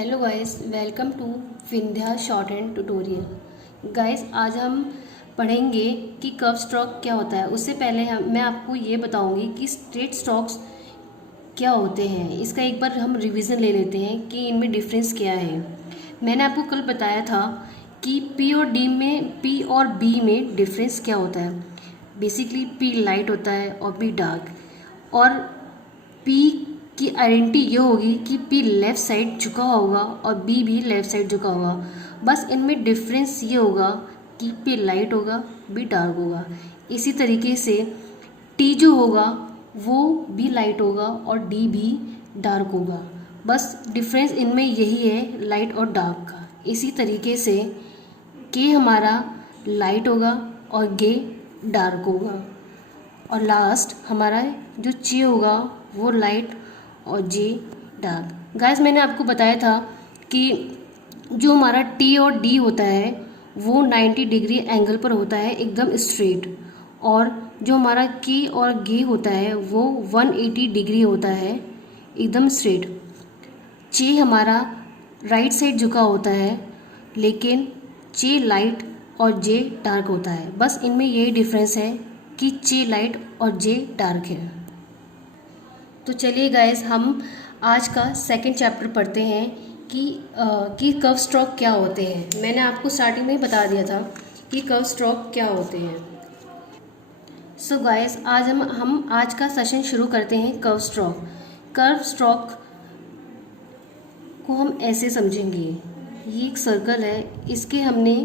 Hello guys, welcome to Vindhya shorthand tutorial. Guys, आज हम पढ़ेंगे कि कर्व स्ट्रोक क्या होता है। उससे पहले मैं आपको ये बताऊंगी कि स्ट्रेट स्ट्रोक्स क्या होते हैं। इसका एक बार हम रिवीजन ले लेते हैं कि इनमें डिफरेंस क्या है। मैंने आपको कल बताया था कि पी और बी में डिफरेंस क्या होता है। बेसिकली पी लाइट होता है और बी डार्क, और पी की आइडेंटिटी ये होगी कि पी लेफ़्ट साइड झुका होगा और बी भी लेफ़्ट साइड झुका होगा। बस इनमें डिफरेंस ये होगा कि पी लाइट होगा, बी डार्क होगा। इसी तरीके से टी जो होगा वो बी लाइट होगा और डी भी डार्क होगा। बस डिफरेंस इनमें यही है, लाइट और डार्क का। इसी तरीके से के हमारा लाइट होगा और गे डार्क होगा, और लास्ट हमारा जो चे होगा वो लाइट और जे डार्क। गाइस, मैंने आपको बताया था कि जो हमारा टी और डी होता है वो 90 डिग्री एंगल पर होता है, एकदम स्ट्रेट, और जो हमारा के और गे होता है वो 180 डिग्री होता है, एकदम स्ट्रेट। चे हमारा राइट साइड झुका होता है, लेकिन चे लाइट और जे डार्क होता है। बस इनमें यही डिफरेंस है कि चे लाइट और जे डार्क है। तो चलिए गाइस, हम आज का सेकंड चैप्टर पढ़ते हैं कि कर्व स्ट्रोक क्या होते हैं। मैंने आपको स्टार्टिंग में ही बता दिया था कि कर्व स्ट्रोक क्या होते हैं। सो गाइस, आज हम आज का सेशन शुरू करते हैं कर्व स्ट्रोक। कर्व स्ट्रोक को हम ऐसे समझेंगे, ये एक सर्कल है, इसके हमने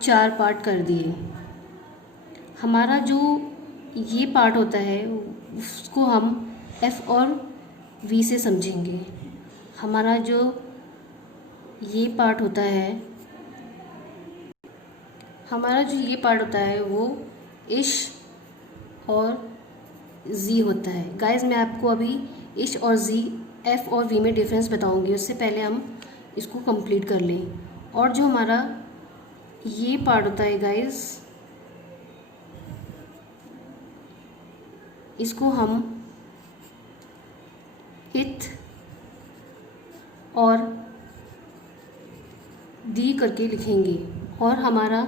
4 पार्ट कर दिए। हमारा जो ये पार्ट होता है उसको हम एफ और वी से समझेंगे। हमारा जो ये पार्ट होता है वो इश और जी होता है। गाइस, मैं आपको अभी इश और जी, एफ और वी में डिफरेंस बताऊंगी। उससे पहले हम इसको कंप्लीट कर लें। और जो हमारा ये पार्ट होता है गाइस, इसको हम इथ और दी करके लिखेंगे। और हमारा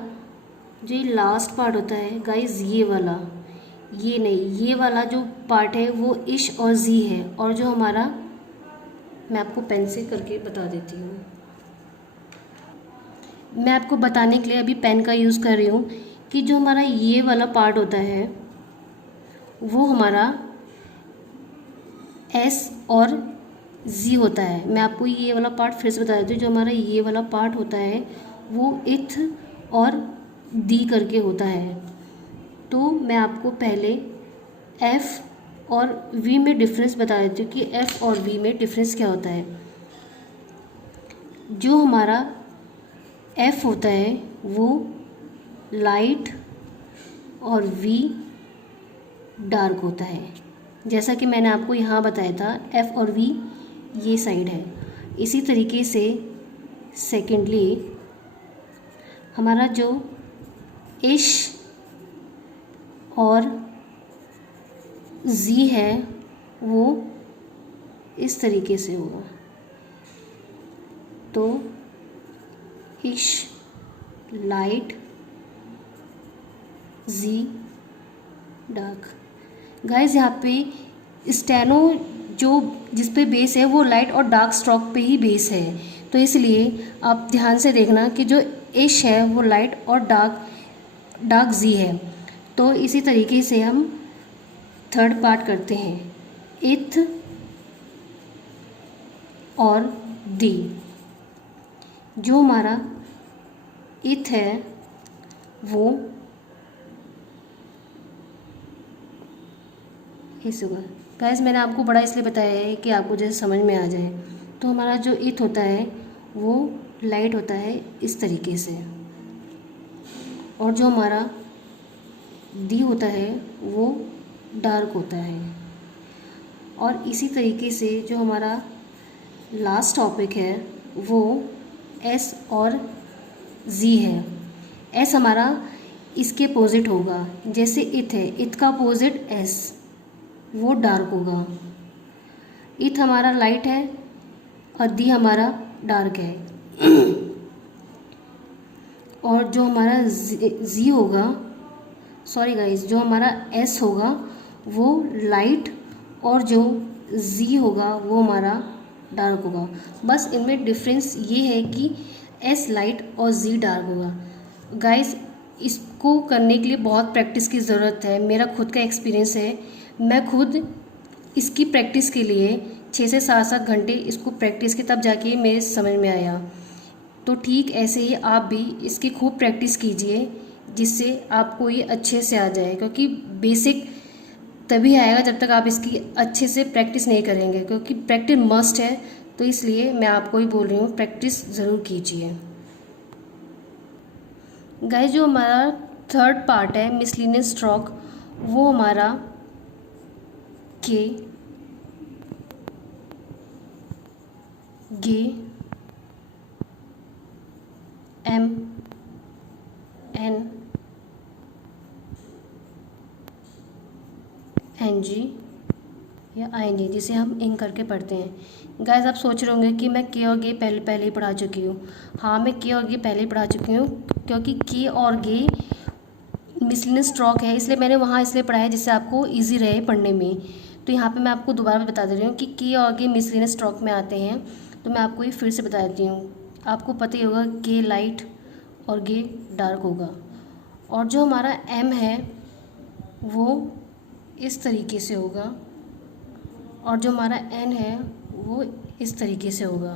जो ये लास्ट पार्ट होता है गाइस, ये वाला, ये नहीं, ये वाला जो पार्ट है वो इश और जी है। और जो हमारा, मैं आपको पेन से करके बता देती हूँ। मैं आपको बताने के लिए अभी पेन का यूज़ कर रही हूँ कि जो हमारा ये वाला पार्ट होता है वो हमारा एस और जी होता है। मैं आपको ये वाला पार्ट फिर से बता देती हूँ। जो हमारा ये वाला पार्ट होता है वो इथ और दी करके होता है। तो मैं आपको पहले एफ और वी में डिफरेंस बता देती हूँ कि एफ और वी में डिफरेंस क्या होता है। जो हमारा एफ होता है वो लाइट और वी डार्क होता है। जैसा कि मैंने आपको यहाँ बताया था, एफ और वी ये साइड है। इसी तरीके से सेकेंडली हमारा जो इश और जी है वो इस तरीके से होगा। तो इश लाइट, जी डार्क। गाइस, यहाँ पे स्टेनो जो जिस पे बेस है वो लाइट और डार्क स्ट्रोक पे ही बेस है। तो इसलिए आप ध्यान से देखना कि जो इश है वो लाइट और डार्क जी है। तो इसी तरीके से हम थर्ड पार्ट करते हैं, इथ और दी। जो हमारा इथ है वो इस होगा। गाइस, मैंने आपको बड़ा इसलिए बताया है कि आपको जैसे समझ में आ जाए। तो हमारा जो इथ होता है वो लाइट होता है इस तरीके से, और जो हमारा दी होता है वो डार्क होता है। और इसी तरीके से जो हमारा लास्ट टॉपिक है वो एस और जी है। एस हमारा इसके अपोजिट होगा। जैसे इथ है, इथ का अपोजिट एस, वो डार्क होगा। इथ हमारा लाइट है और दी हमारा डार्क है। और जो हमारा जी होगा, सॉरी गाइस, जो हमारा एस होगा वो लाइट और जो जी होगा वो हमारा डार्क होगा। बस इनमें डिफरेंस ये है कि एस लाइट और जी डार्क होगा। गाइस इसको करने के लिए बहुत प्रैक्टिस की ज़रूरत है। मेरा खुद का एक्सपीरियंस है, मैं खुद इसकी प्रैक्टिस के लिए 6 से 7 घंटे इसको प्रैक्टिस की, तब जाके मेरे समझ में आया। तो ठीक ऐसे ही आप भी इसकी खूब प्रैक्टिस कीजिए जिससे आपको ये अच्छे से आ जाए, क्योंकि बेसिक तभी आएगा जब तक आप इसकी अच्छे से प्रैक्टिस नहीं करेंगे, क्योंकि प्रैक्टिस मस्ट है। तो इसलिए मैं आपको ही बोल रही हूँ, प्रैक्टिस ज़रूर कीजिए। गाइस जो हमारा थर्ड पार्ट है मिसलिनियस स्ट्रोक, वो हमारा के, गे, एम, एन, एन जी या आई एन जी, जिसे हम इंक करके पढ़ते हैं। गाइस आप सोच रहे होंगे कि मैं के और गे पहले ही पढ़ा चुकी हूँ। हाँ, मैं के और गे पहले ही पढ़ा चुकी हूँ, क्योंकि के और गे मिसलिनियस स्ट्रोक है, इसलिए मैंने वहाँ इसलिए पढ़ा है जिससे आपको इजी रहे पढ़ने में। तो यहाँ पे मैं आपको दोबारा बता दे रही हूँ कि के और गे मिसलिनियस स्ट्रोक में आते हैं। तो मैं आपको ये फिर से बता देती हूँ। आपको पता ही होगा के लाइट और गे डार्क होगा। और जो हमारा एम है वो इस तरीके से होगा, और जो हमारा एन है वो इस तरीके से होगा,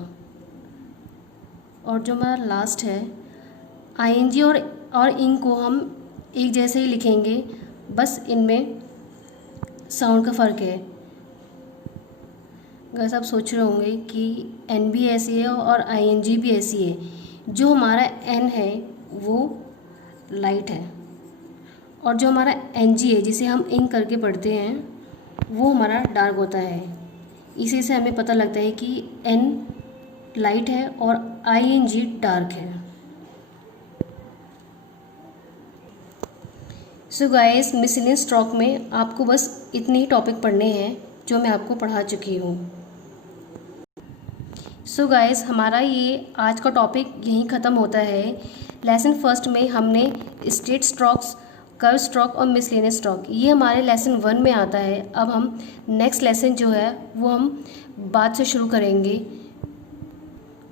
और जो हमारा लास्ट है आईएनजी और इंक को हम एक जैसे ही लिखेंगे, बस इनमें साउंड का फ़र्क है। गाइस आप सोच रहे होंगे कि एन भी ऐसी है और आईएनजी भी ऐसी है। जो हमारा एन है वो लाइट है, और जो हमारा एनजी है जिसे हम इंक करके पढ़ते हैं वो हमारा डार्क होता है। इसी से हमें पता लगता है कि एन लाइट है और आईएनजी डार्क है। सो गाइस मिसलिनियस स्ट्रोक में आपको बस इतने ही टॉपिक पढ़ने हैं जो मैं आपको पढ़ा चुकी हूँ। सो गाइस हमारा ये आज का टॉपिक यहीं ख़त्म होता है। लेसन फर्स्ट में हमने स्ट्रेट स्ट्रोक्स, कर्व स्ट्रोक और मिसलिनियस स्ट्रोक, ये हमारे लेसन 1 में आता है। अब हम नेक्स्ट लेसन जो है वो हम बाद से शुरू करेंगे।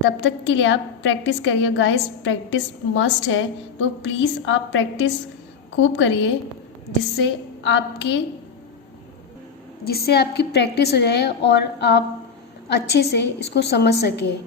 तब तक के लिए आप प्रैक्टिस करिए गाइस, प्रैक्टिस मस्ट है। तो प्लीज़ आप प्रैक्टिस खूब करिए जिससे आपकी प्रैक्टिस हो जाए और आप अच्छे से इसको समझ सकें।